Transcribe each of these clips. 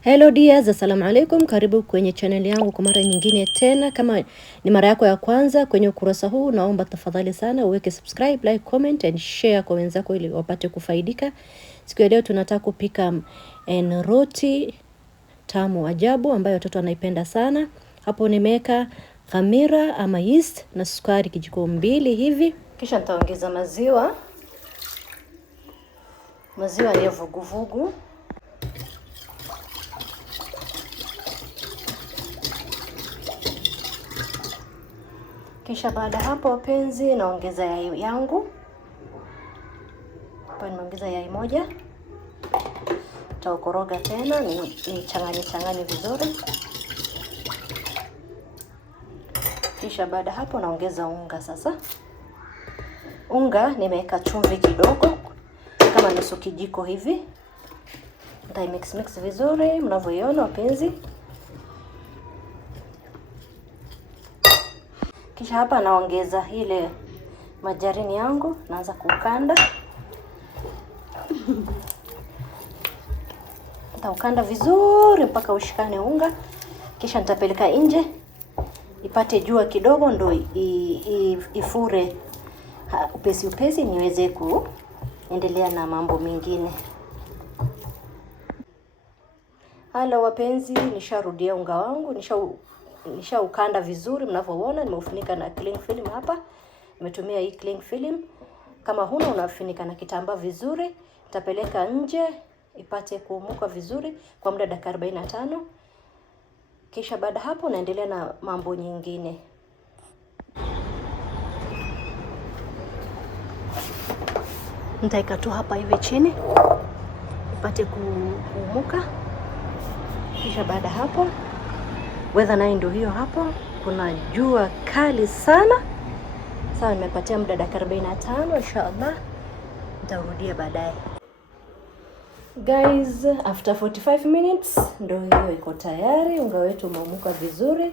Hello dears, assalamu alaikum. Karibu kwenye channel yangu kwa mara nyingine tena. Kama ni mara yako ya kwanza kwenye ukurasa huu, naomba tafadhali sana uweke subscribe, like, comment and share kwa wenzako ili wapate kufaidika. Siku ya leo tunataka kupika roti tamu ajabu ambayo watoto wanaipenda sana. Hapo nimeweka khamira ama yeast na sukari kijiko 2 hivi. Kisha nitaongeza maziwa. Maziwa ni vuguvugu. Kisha baada hapo wapenzi, naongeza yai yangu. Hapa nimeongeza yai moja. Nitakoroga tena ni changanye vizuri. Kisha baada hapo naongeza unga sasa. Unga nimeweka chumvi kidogo kama nusu kijiko hivi. Mix vizuri mnavyoiona wapenzi. Kisha hapa naongeza ile majarini yangu, naanza kukanda. Nitaukanda vizuri mpaka ushikane unga. Kisha nitapeleka nje ipate jua kidogo ndo ifure upesi niweze kuendelea na mambo mengine. Hala wapenzi, nisharudia unga wangu, nishaukanda vizuri mnavyoona. Nimeufunika na cling film hapa. Nimetumia hii cling film. Kama huna unafunika na kitambaa vizuri. Nitapeleka nje ipate kuumuka vizuri kwa muda dakika 45. Kisha baada hapo naendelea na mambo nyingine. Nitaika tu hapa hivi chini ipate kuumuka. Kisha baada hapo weather nayo ndio hiyo hapo, kuna jua kali sana. Sasa nimepatia muda dakika 45, inshallah nitarudia baadaye. Guys, after 45 minutes ndio hiyo iko tayari. Unga wetu umeumuka vizuri.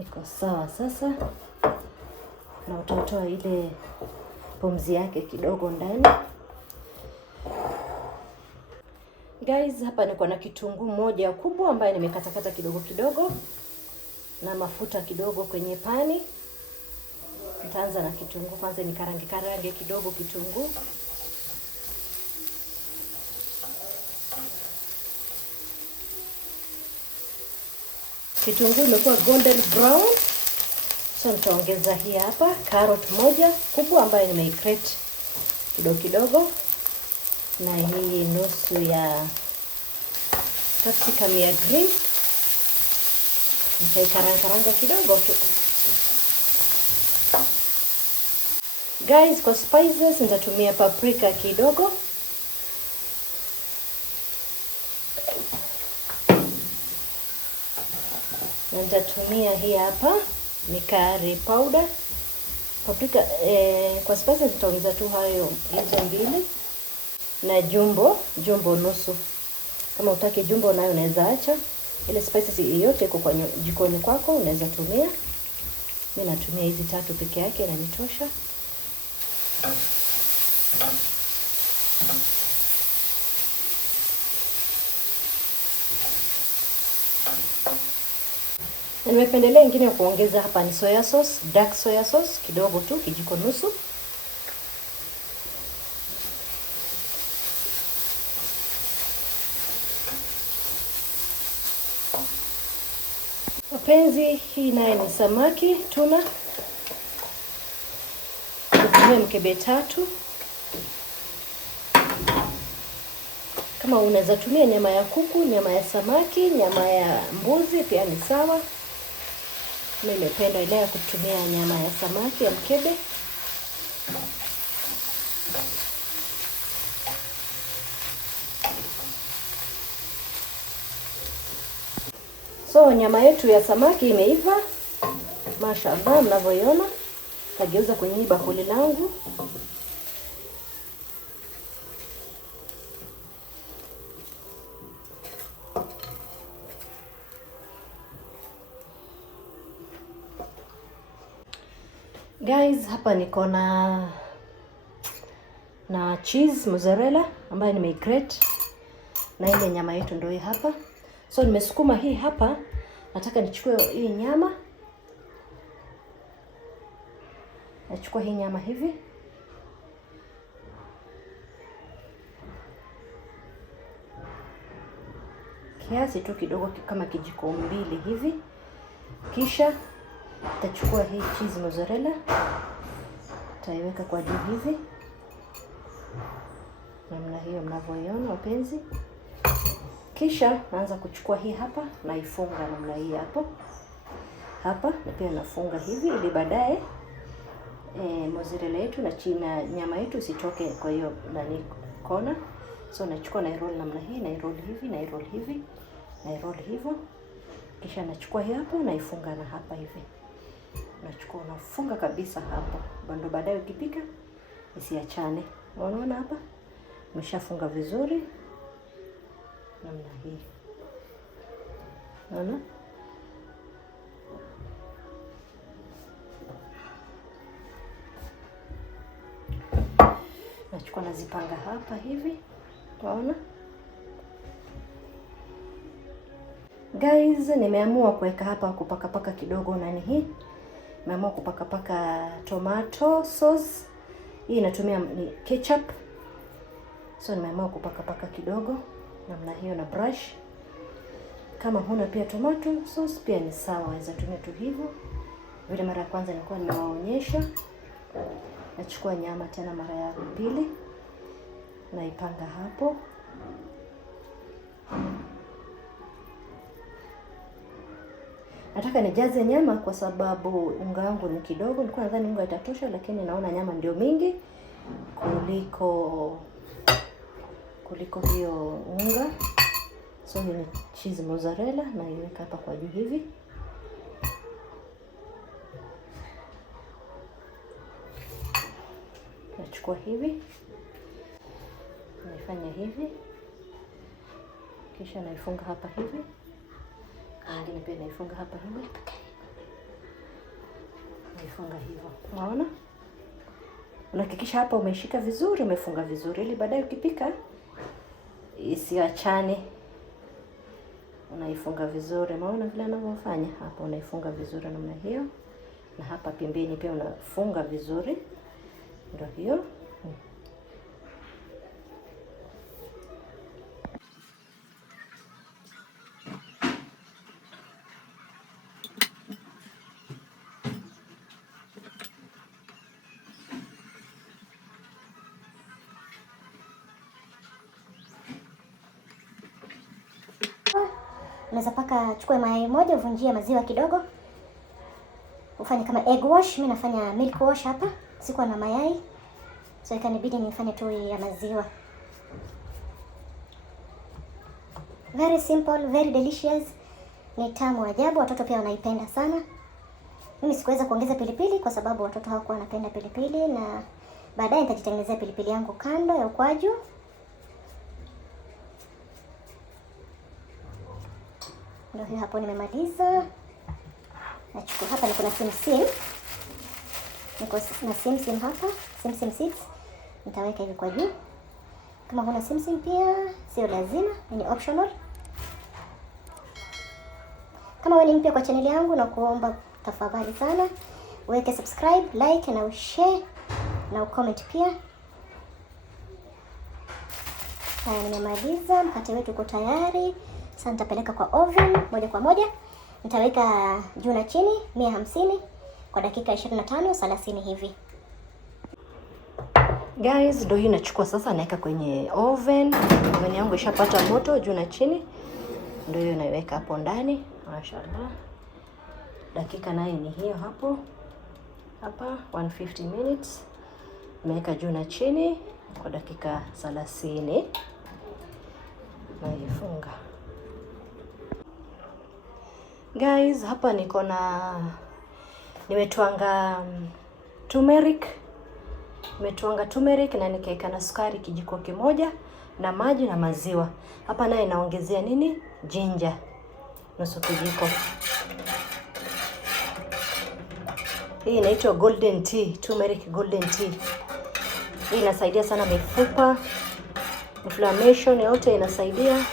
Iko sawa sasa. Na utatoa ile pumzi yake kidogo ndani. Guys, hapa niko na kitunguu moja kubwa ambaye nimekatakata kidogo na mafuta kidogo kwenye pani. Nitaanza na kitunguu kwanza, nikarange kidogo kitunguu. Kitunguu imekuwa golden brown. So nitaongeza hii hapa carrot moja kubwa ambayo nimeigrate kidogo na hii nusu ya capsicum ya green. Nitaikaranga kidogo. Guys, kwa spices nitatumia paprika kidogo. Nitatumia hii hapa ni curry powder. Paprika kwa spices nitaongeza tu hayo hizo 2 na jumbo nusu. Kama utaki jumbo nayo unaweza acha. Ile spices yote iko kwa jikoni kwako unaweza tumia. Mimi natumia hizi 3 peke yake inanitosha. Na nimependelea ingine kuongeza hapa ni soya sauce, dark soya sauce kidogo tu, kijiko nusu. Wapenzi, hii naye ni samaki tuna. Tutumie mkebe 3. Kama unaweza tumia nyama ya kuku, nyama ya samaki, nyama ya mbuzi pia ni sawa. Mimi nimependa ile ya kutumia nyama ya samaki ya mkebe. So nyama yetu ya samaki imeiva. Mashaallah mnavyoiona. Nageuza kwenye bakuli langu. Guys, hapa niko na na cheese mozzarella ambayo nimeigrate, na ile nyama yetu ndio hii hapa. So nimesukuma hii hapa, nataka nichukue hii nyama. Nachukua hii nyama hivi. Kiasi tu kidogo kama kijiko mbili hivi. Kisha nitachukua hii cheese mozzarella. Taiweka kwa juu hivi. Namna hiyo mnavyoiona wapenzi. Kisha naanza kuchukua hii hapa na ifunga namna hii hapo. Hapa na pia nafunga hivi ili baadaye mozzarella yetu na nyama yetu isitoke kwa hiyo nani kona. So nachukua na roll namna hii, na roll hivi, na roll hivi, na roll hivyo. Kisha nachukua hii hapo na ifunga na hapa hivi. Nachukua nafunga kabisa hapo. Bando baadaye ukipika isiachane. Unaona hapa? Nimeshafunga vizuri. Namna hii. Unaona? Nachukua nazipanga hapa hivi. Unaona? Guys, nimeamua kuweka hapa kupaka kidogo nani hii. Nimeamua kupaka tomato sauce. Hii inatumia ni ketchup. So nimeamua kupaka kidogo namna hiyo na brush. Kama huna pia tomato sauce pia ni sawa, waweza tumia tu hivyo. Vile mara ya kwanza nilikuwa nimewaonyesha. Nachukua nyama tena mara ya pili. Naipanga hapo. Nataka nijaze nyama kwa sababu unga wangu ni kidogo. Nilikuwa nadhani unga itatosha, lakini naona nyama ndio mingi kuliko hiyo unga. So hii ni cheese mozzarella na iweka hapa kwa juu hivi. Nachukua hivi. Naifanya hivi. Kisha naifunga hapa hivi. Nyingine pia naifunga hapa hivi. Naifunga hivyo. Unaona? Unahakikisha hapa umeshika vizuri, umefunga vizuri ili baadaye ukipika isiachane. Unaifunga vizuri. Unaona vile anavyofanya? Hapa unaifunga vizuri namna hiyo. Na hapa pembeni pia unafunga vizuri. Ndio hiyo. Unaweza chukua mayai moja, uvunjie maziwa kidogo. Ufanye kama egg wash, mimi nafanya milk wash hapa. Sikuwa na mayai. So ikanibidi nifanye tu ya maziwa. Very simple, very delicious. Ni tamu ajabu, watoto pia wanaipenda sana. Mimi sikuweza kuongeza pilipili kwa sababu watoto hawakuwa wanapenda pilipili, na baadaye nitajitengenezea pilipili yangu kando ya ukwaju. Ndio hiyo hapo nimemaliza. Nachukua hapa niko na simsim. Niko na simsim hapa, simsim seeds. Nitaweka hivi kwa juu. Kama huna simsim pia sio lazima, ni optional. Kama wewe ni mpya kwa channel yangu, na kuomba tafadhali sana uweke subscribe, like na ushare na ucomment pia. Haya, nimemaliza. Mkate wetu uko tayari. Sasa nitapeleka kwa oven moja kwa moja. Nitaweka juu na chini 150 kwa dakika 25-30 hivi. Guys, ndio hii nachukua sasa naweka kwenye oven. Oven yangu ishapata moto juu na chini. Ndio hiyo naiweka hapo ndani. Mashaallah. Dakika nayo ni hiyo hapo. Hapa 150 minutes. Nimeweka juu na chini kwa dakika 30. Naifunga. Guys, hapa niko na nimetwanga turmeric. Nimetwanga turmeric na nikaeka na sukari kijiko kimoja na maji na maziwa. Hapa naye naongezea nini? Ginger. Nusu kijiko. Hii inaitwa golden tea, turmeric golden tea. Hii inasaidia sana mifupa, inflammation yote inasaidia.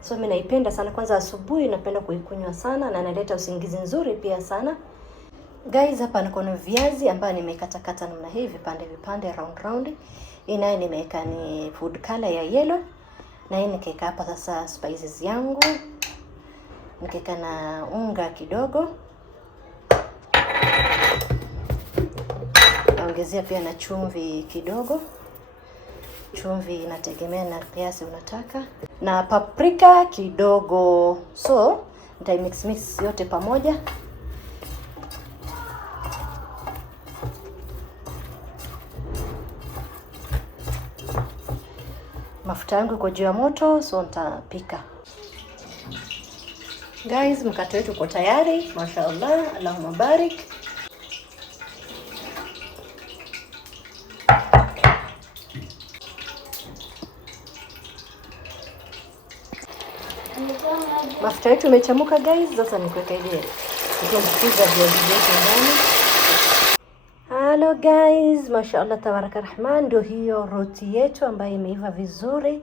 So mimi naipenda sana, kwanza asubuhi napenda kuikunywa sana na inaleta usingizi nzuri pia sana. Guys, hapa niko na viazi ambayo nimekatakata namna hii vipande round. Hii nayo nimeweka ni food color ya yellow. Na hii nikaweka hapa sasa spices yangu. Nikaweka na unga kidogo. Naongezea pia na chumvi kidogo. Chumvi inategemea na kiasi unataka. Na paprika kidogo. So, mix yote pamoja. Mafuta yangu iko juu ya moto, so nitapika. Guys, mkate wetu uko tayari. Mashaallah, Allahumma barik. Mafuta yetu imechamuka guys, sasa nikuweka ile tutambukiza viazi vyetu ndani. Hello guys, mashaallah tabaraka rahman, ndio hiyo roti yetu ambayo imeiva vizuri.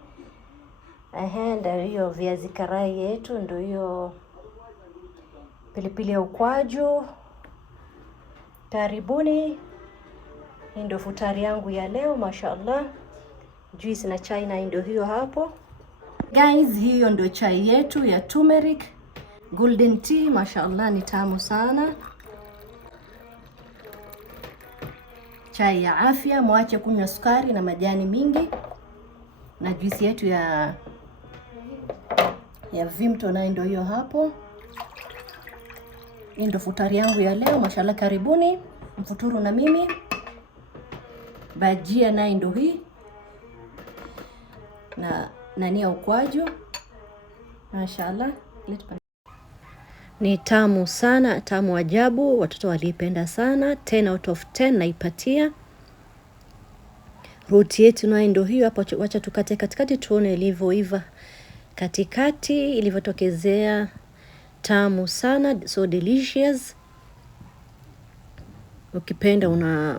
Ndio hiyo viazi karai yetu, ndio hiyo pilipili ya ukwaju. Karibuni. Hii ndio futari yangu ya leo, mashaallah. Juice na chai na ndio hiyo hapo. Guys, hiyo ndio chai yetu ya turmeric golden tea, mashaallah ni tamu sana. Chai ya afya, mwache kunywa sukari na majani mingi. Na juice yetu ya Vimto na ndio hiyo hapo. Hii ndio futari yangu ya leo, mashaallah. Karibuni mfuturu na mimi. Bajia na ndio hii. Na nani ya ukwaju. Mashaallah. Ni tamu sana, tamu ajabu. Watoto walipenda sana. 10 out of 10 naipatia. Roti yetu nayo ndio hiyo hapo. Wacha tukate katikati tuone ilivyoiva katikati, ilivyotokezea. Tamu sana, so delicious. Ukipenda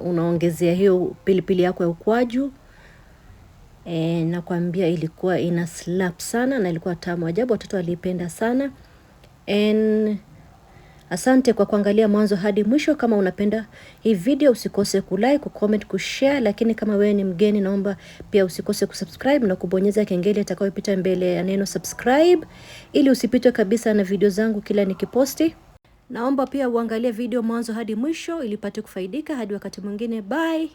unaongezea hiyo pilipili yako ya ukwaju. Nakwambia ilikuwa ina slap sana na ilikuwa tamu ajabu. Watoto walipenda sana. Asante kwa kuangalia mwanzo hadi mwisho. Kama unapenda hii video usikose kulike, kucomment, kushare. Lakini kama wewe ni mgeni, naomba pia usikose kusubscribe na kubonyeza kengele itakayopita mbele ya neno subscribe, ili usipitwe kabisa na video zangu kila nikiposti. Naomba pia uangalie video mwanzo hadi mwisho ili upate kufaidika. Hadi wakati mwingine, bye.